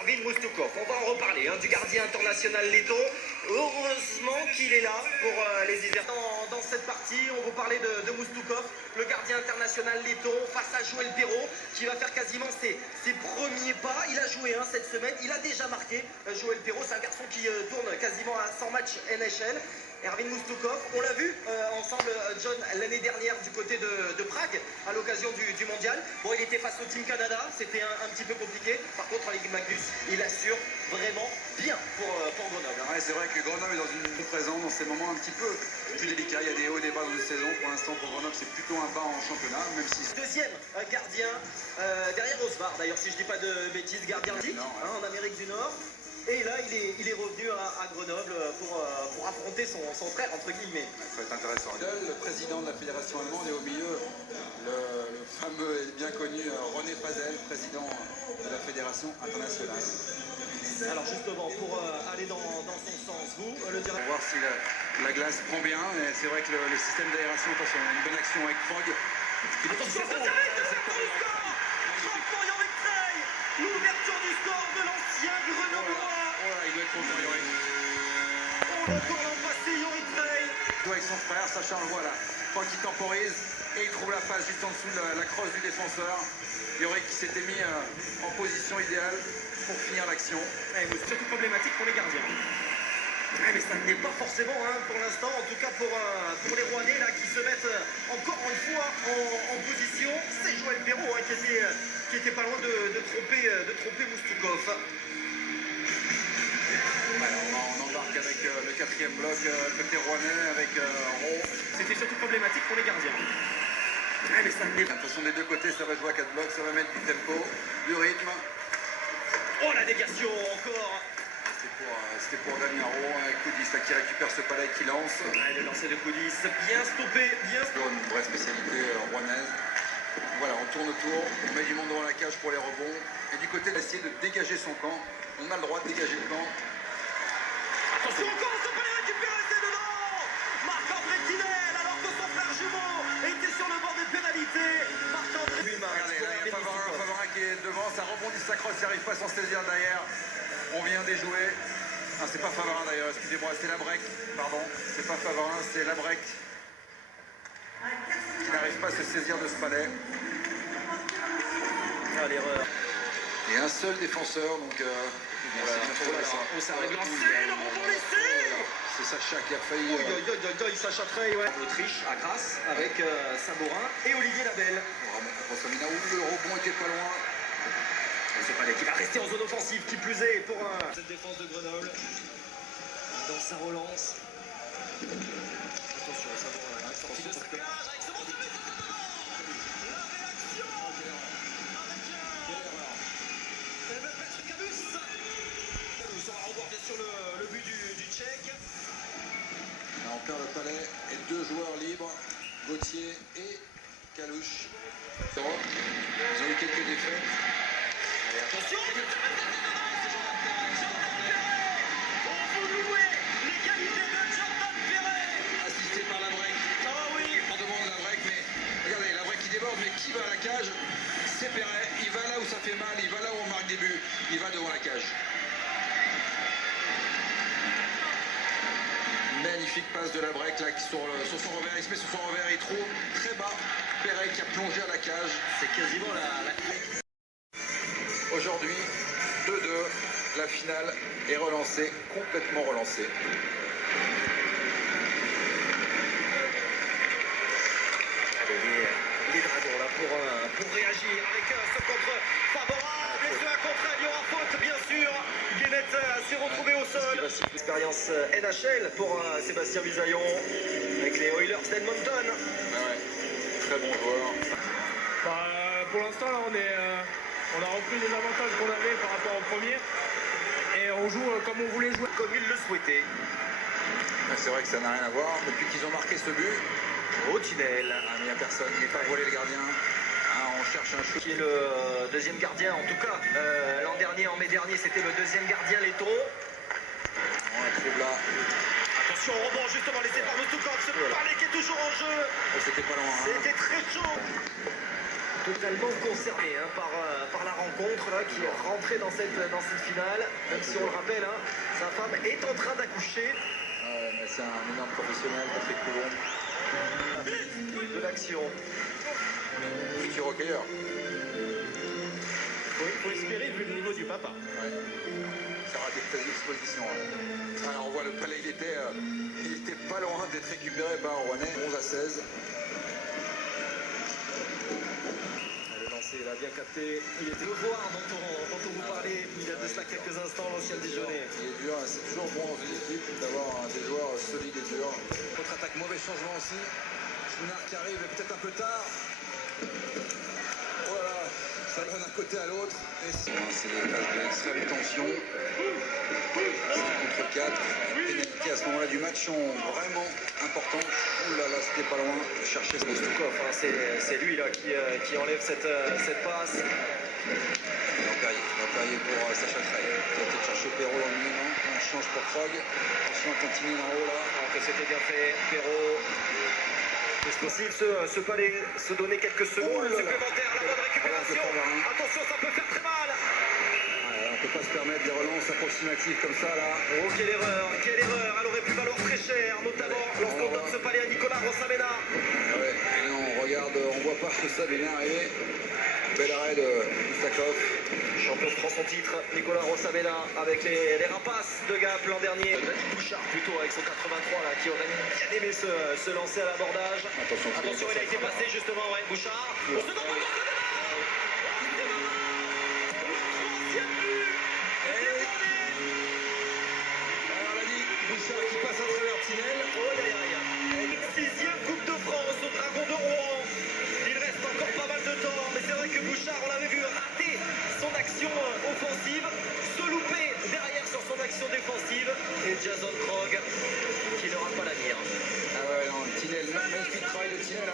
Ervin Moustoukov, on va en reparler, du gardien international letton. Heureusement qu'il est là pour les hivers. Dans cette partie, on va parler de Moustoukov, le gardien international letton, face à Joël Perrault, qui va faire quasiment ses premiers pas. Il a joué cette semaine, il a déjà marqué. Joël Perrault, c'est un garçon qui tourne quasiment à 100 matchs NHL. Ervin Moustoukov, on l'a vu ensemble, John, l'année dernière du côté de Prague, à l'occasion du mondial. Bon, il était face au Team Canada, c'était un petit peu compliqué. Par contre, avec Magnus, il assure vraiment bien pour Grenoble. Ouais, c'est vrai que Grenoble est dans une présence dans ces moments un petit peu plus délicats. Il y a des hauts et des bas dans une saison. Pour l'instant, pour Grenoble, c'est plutôt un bas en championnat, même si... Deuxième gardien, derrière Osvar, d'ailleurs, si je dis pas de bêtises, gardien en Amérique du Nord. Et là, il est revenu à Grenoble pour affronter son frère, entre guillemets. Ça va être intéressant. Le président de la fédération allemande est au milieu, le fameux et bien connu René Pazel, président de la fédération internationale. Alors justement, pour aller dans son sens, vous, le directeur... On va voir si la glace prend bien. C'est vrai que le système d'aération, attention, une bonne action avec Krog. Attention, ça s'arrête, frappant Yorick Trey, l'ouverture du score de l'ancien Grenoblois. Il doit être content, Yorick. On encore l'an passé, Yorick Trey. Il joue avec son frère, Sacha, on le voit là. Krog qui temporise et il trouve la passe juste en dessous de la crosse du défenseur. Yorick qui s'était mis en position idéale pour finir l'action. C'est surtout problématique pour les gardiens. Mais ça n'est pas forcément pour l'instant, en tout cas pour les Rouennais là, qui se mettent encore une fois en position. C'est Joël Perrault qui était pas loin de tromper Moustoukov. On embarque avec le quatrième bloc côté Rouennais avec Roux. C'était surtout problématique pour les gardiens. Mais ça n'est pas. De toute façon, des deux côtés, ça va jouer à 4 blocs, ça va mettre du tempo, du rythme. Oh, la déviation encore. C'était pour Damien Roux avec Koudis qui récupère ce palais qui lance. Le lancer de Koudis, bien stoppé, bien stoppé. Une vraie spécialité rouennaise. Voilà, on tourne autour, on met du monde devant la cage pour les rebonds. Et du côté d'essayer de dégager son camp, on a le droit de dégager le camp. Attention encore, ce palais récupéré, c'est dedans. Marc-André Tinel, alors que son frère jumeau était sur le bord des pénalités. Marc-André. Regardez, là, il y a Favarin qui est devant, ça rebondit, ça crosse, il n'arrive pas à s'en saisir derrière. On vient déjouer. Ah, c'est pas Favarin d'ailleurs, excusez-moi, c'est Labrec. Pardon, c'est pas Favarin, c'est Labrec. Qui n'arrive pas à se saisir de ce palais. Ah, l'erreur. Et un seul défenseur, donc ça arrive lancé, le rebond laissé. C'est Sacha qui a failli. Sacha Trey, ouais. En Autriche, à Grasse, avec Sabourin et Olivier Labelle. Le rebond était pas loin. C'est pas qui va rester en zone offensive, qui plus est pour cette défense de Grenoble. Dans sa relance. Attention, Sabourin, sortie de sa cage avec ce bon début. La réaction avec Petr Kabus. On va revoir bien sûr le but du Tchèque. Là, on perd le palais et deux joueurs libres, Gauthier et Kalouche. Ils ont eu quelques défaites. Allez, attention, on veut louer les qualités de Jordan Perret. Assisté par Labrec. Ah oui. On demande Labrec, mais regardez, Labrec qui déborde, mais qui va à la cage? C'est Perret. Il va là où ça fait mal, il va là où on marque des buts, il va devant la cage. Magnifique passe de Labrec là qui sur son revers, il se met sur son revers, il trouve très bas Perret qui a plongé à la cage. C'est quasiment la... Aujourd'hui, 2-2, la finale est relancée, complètement relancée. Allez, les Dragons là pour réagir avec ce contre favorable et ce contre, il y aura faute bien sûr. Guénette s'est retrouvé au sol. Expérience NHL pour Sébastien Bisaillon avec les Oilers d'Edmonton. Ah ouais, très bon joueur. Pour l'instant, là, on a repris les avantages qu'on avait par rapport au premier. Et on joue comme on voulait jouer. Comme il le souhaitait. C'est vrai que ça n'a rien à voir. Depuis qu'ils ont marqué ce but, Au tunnel. il n'y a personne, il n'est pas volé le gardien. On cherche un shoot. Qui est le deuxième gardien, en tout cas. L'an dernier, en mai dernier, c'était le deuxième gardien letton. On la trouve là. Attention au rebond justement laissé par Moustoukov. Ce palais qui est toujours en jeu. Oh, c'était pas loin. C'était très chaud. totalement concerné par la rencontre là, qui est rentrée dans cette finale. Même si on le rappelle, sa femme est en train d'accoucher. Mais c'est un énorme professionnel, Patrick Coulomb. De l'action. Futur hockeyeur. Il faut espérer vu le niveau du papa. Ouais. Ça aura des belles expositions. Alors on voit le palais, il était pas loin d'être récupéré par Rouennais, 11-16. Le lancer, il a bien capté. Il était au voir dont on vous parlait il y a de cela quelques instants, l'ancien Dijonais. Il est dur, c'est toujours bon dans une équipe d'avoir des joueurs solides et durs. Contre-attaque, mauvais changement aussi. Chouinard qui arrive peut-être un peu tard. Oh là là, ça va d'un côté à l'autre. C'est des phases d'extrême tension. 5 contre 4. Pénalité à ce moment-là du match sont vraiment importantes. Ouh là là, c'était pas loin de chercher ce Mousstoukov, c'est lui là qui enlève cette passe. Perrier pour Sacha Trey. Il va peut-être chercher Perrault dans le milieu, non? On change pour Krog. Attention à Tantini en haut là. Alors que c'était bien fait, Perrault. Est-ce possible ce palais se donner quelques secondes supplémentaires, la bonne récupération. Attention, ça peut faire très mal. On ne peut pas se permettre des relances approximatives comme ça là. Oh, quelle erreur. Elle aurait pu valoir très cher, notamment lorsqu'on donne ce palais à Nicolas Rossamena. Ouais, et là on regarde, on voit pas Rossamena arriver. Bel arrêt de Moustakov. Champion de France en titre, Nicolas Rossamena avec les rapaces de Gap l'an dernier. David Bouchard plutôt avec son 83 là, qui on a bien aimé se lancer à l'abordage. Attention, il a été passé justement, ouais, Bouchard. On se demande Bouchard qui passe à travers Tinel. Sixième Coupe de France au Dragon de Rouen. Il reste encore pas mal de temps, mais c'est vrai que Bouchard, on l'avait vu rater son action offensive, se louper derrière sur son action défensive. Et Jason Krog qui n'aura pas la mire. Ah ouais, non, Tinel, magnifique travail de Tinel.